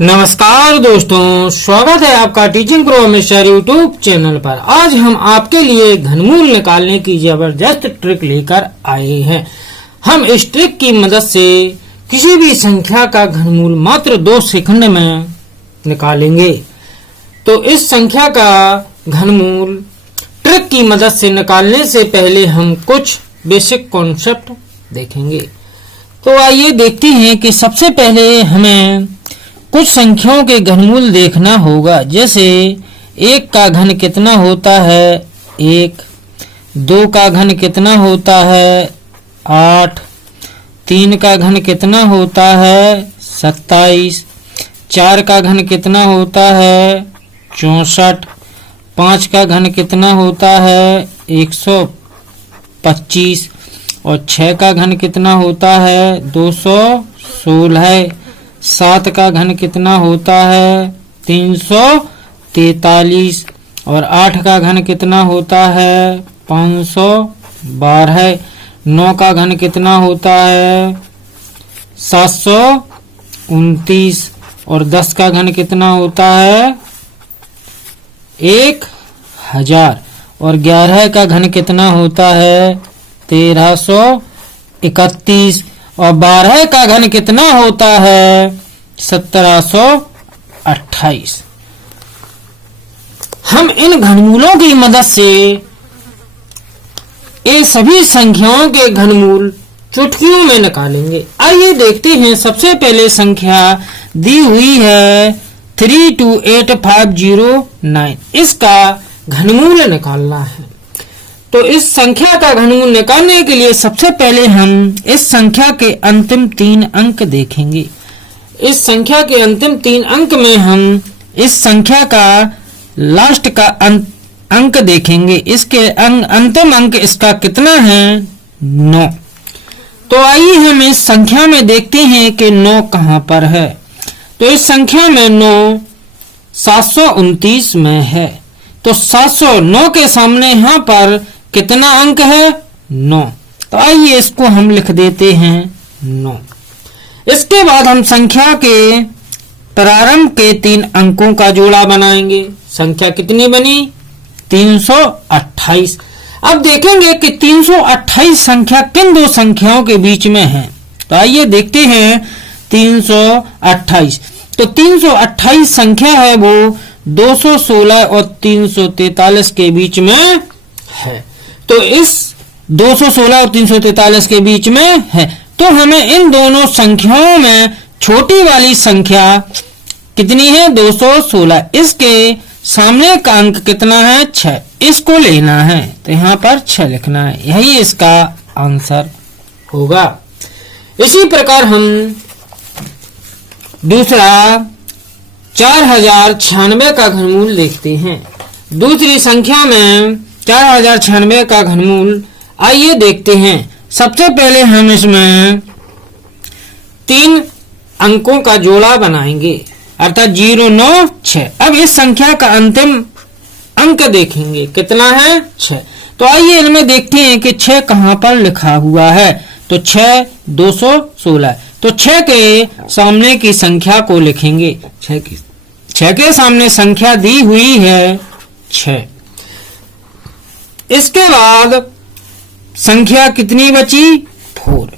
नमस्कार दोस्तों, स्वागत है आपका teaching pro mister YouTube channel पर। आज हम आपके लिए घनमूल निकालने की जबरदस्त ट्रिक लेकर आए हैं। हम इस ट्रिक की मदद से किसी भी संख्या का घनमूल मात्र 2 सेकंड में निकालेंगे। तो इस संख्या का घनमूल ट्रिक की मदद से निकालने से पहले हम कुछ बेसिक कॉन्सेप्ट देखेंगे। तो आइए देखते हैं कि सबसे पहले हमें कुछ संख्याओं के घनमूल देखना होगा। जैसे 1 का घन कितना होता है 1, 2 का घन कितना होता है 8, 3 का घन कितना होता है 27, 4 का घन कितना होता है 64, 5 का घन कितना होता है 125 और 6 का घन कितना होता है 216, 7 का घन कितना होता है 343 और 8 का घन कितना होता है 512, 9 का घन कितना होता है 729 और 10 का घन कितना होता है 1000 और 11 का घन कितना होता है 1331 और 12 का घन कितना होता है 1728। हम इन घनमूलों की मदद से ये सभी संख्याओं के घनमूल चुटकियों में निकालेंगे। आइए देखते हैं। सबसे पहले संख्या दी हुई है 328509। इसका घनमूल निकालना है। तो इस संख्या का घनमूल निकालने के लिए सबसे पहले हम इस संख्या के अंतिम 3 अंक देखेंगे। इस संख्या के अंतिम 3 अंक में हम इस संख्या का लास्ट का अंक देखेंगे। इसके अंतिम अंक इसका कितना है 9। तो आइए हम इस संख्या में देखते हैं कि 9 कहां पर है। तो इस संख्या में 9 729 में है। तो 709 के सामने यहां पर कितना अंक है 9। तो आइए इसको हम लिख देते हैं 9। इसके बाद हम संख्या के प्रारंभ के 3 अंकों का जोड़ा बनाएंगे। संख्या कितनी बनी 328। अब देखेंगे कि 328 संख्या किन 2 संख्याओं के बीच में है। तो आइए देखते हैं 328। तो 328 संख्या है वो 216 और 343 के बीच में है। तो इस 216 और 343 के बीच में है। तो हमें इन दोनों संख्याओं में छोटी वाली संख्या कितनी है 216। इसके सामने का अंक कितना है 6। इसको लेना है तो यहाँ पर 6 लिखना है। यही इसका आंसर होगा। इसी प्रकार हम दूसरा 4096 का घनमूल देखते हैं। दूसरी संख्या में 4096 का घनमूल आइए देखते हैं। सबसे पहले हम इसमें 3 अंकों का जोड़ा बनाएंगे अर्थात 096। अब इस संख्या का अंतिम अंक देखेंगे कितना है 6। तो आइए इनमें देखते हैं कि 6 कहां पर लिखा हुआ है। तो 6 216। तो 6 के सामने की संख्या को लिखेंगे। 6 के सामने संख्या दी हुई है 6। इसके बाद संख्या कितनी बची 4।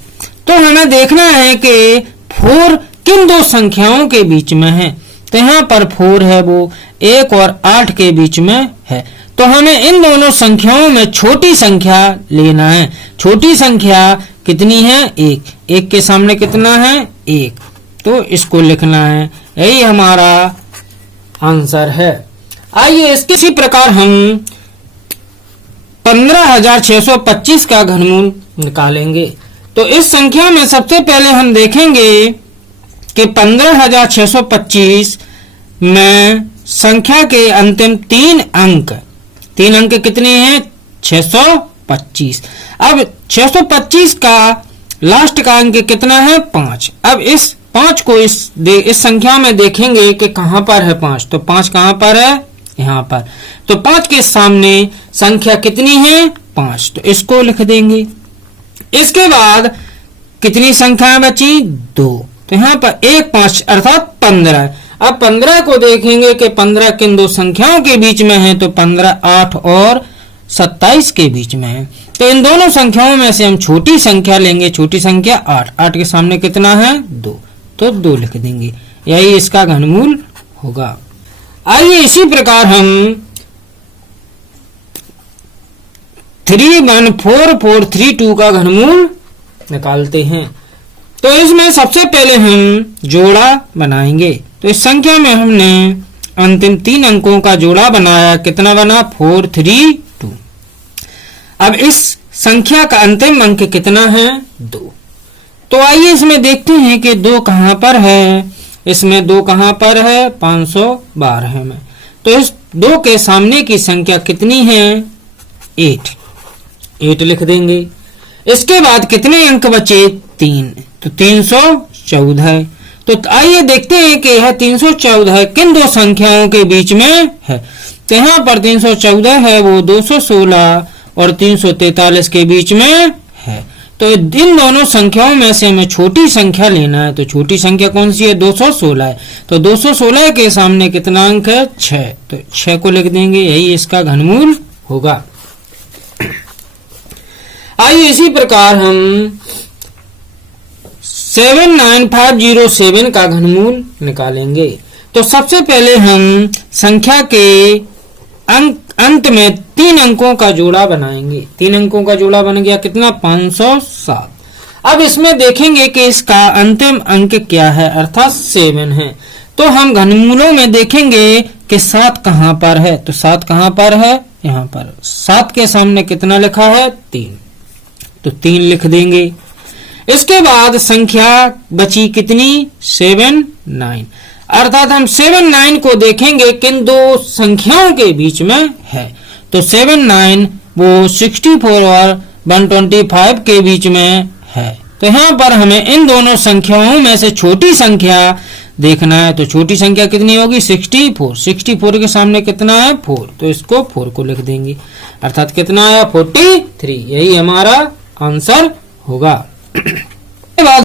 तो हमें देखना है कि 4 किन 2 संख्याओं के बीच में है। तो यहाँ पर 4 है वो 1 और 8 के बीच में है। तो हमें इन दोनों संख्याओं में छोटी संख्या लेना है। छोटी संख्या कितनी है 1। 1 के सामने कितना है 1। तो इसको लिखना है। यही हमारा आंसर है। आइए इसी प्रकार हम 15625 का घनमूल निकालेंगे। तो इस संख्या में सबसे पहले हम देखेंगे कि 15625 में संख्या के अंतिम 3 अंक कितने हैं 625। अब 625 का लास्ट का अंक कितना है 5। अब इस 5 को इस संख्या में देखेंगे कि कहां पर है 5। तो 5 कहां पर है यहाँ पर। तो 5 के सामने संख्या कितनी है 5। तो इसको लिख देंगे। इसके बाद कितनी संख्या बची 2। तो यहाँ पर 1 5 अर्थात 15। अब 15 को देखेंगे कि 15 किन दो संख्याओं के बीच में है, तो 15 8 और 27 के बीच में है। तो इन दोनों संख्याओं में से हम छोटी संख्या लेंगे, छोटी संख्या 8, 8 के सामने कितना है 2, तो 2 लिख देंगे, यही इसका घनमूल होगा। आइए इसी प्रकार हम 31442 का घनमूल निकालते हैं। तो इसमें सबसे पहले हम जोड़ा बनाएंगे। तो इस संख्या में हमने अंतिम 3 अंकों का जोड़ा बनाया, कितना बना 432। अब इस संख्या का अंतिम अंक कितना है 2। तो आइए इसमें देखते हैं कि 2 कहां पर है। इसमें 2 कहां पर है 512 में। तो इस 2 के सामने की संख्या कितनी है 8 लिख देंगे। इसके बाद कितने अंक बचे 3, तो 314। तो आइए देखते हैं कि यह 314 किन दो संख्याओं के बीच में है। तो यहाँ पर 314 है वो 216 और 343 के बीच में है। तो इन दोनों संख्याओं में से हमें छोटी संख्या लेना है। तो छोटी संख्या कौन सी है 216 है। तो 216 के सामने कितना अंक है 6, तो 6 को लिख देंगे, यही इसका घनमूल होगा। आइए इसी प्रकार हम 79507 का घनमूल निकालेंगे। तो सबसे पहले हम संख्या के अंत में 3 अंकों का जोड़ा बनाएंगे। 3 अंकों का जोड़ा बन गया कितना 507। अब इसमें देखेंगे कि इसका अंतिम अंक क्या है, अर्थात 7 है। तो हम घनमूलों में देखेंगे कि 7 कहां पर है। तो 7 कहां पर है, यहां पर। 7 के सामने कितना लिखा है 3, तो 3 लिख देंगे। इसके बाद संख्या बची कितनी 7-9, अर्थात हम 7-9 को देखेंगे किन दो संख्याओं के बीच में है। तो 7-9 वो 64 और 125 के बीच में है। तो यहाँ पर हमें इन दोनों संख्याओं में से छोटी संख्या देखना है। तो छोटी संख्या कितनी होगी 64। 64 के सामने कितना है 4, तो इसको 4 को लिख देंगे, अर्थात कितना आया 43, यही हमारा आंसर होगा।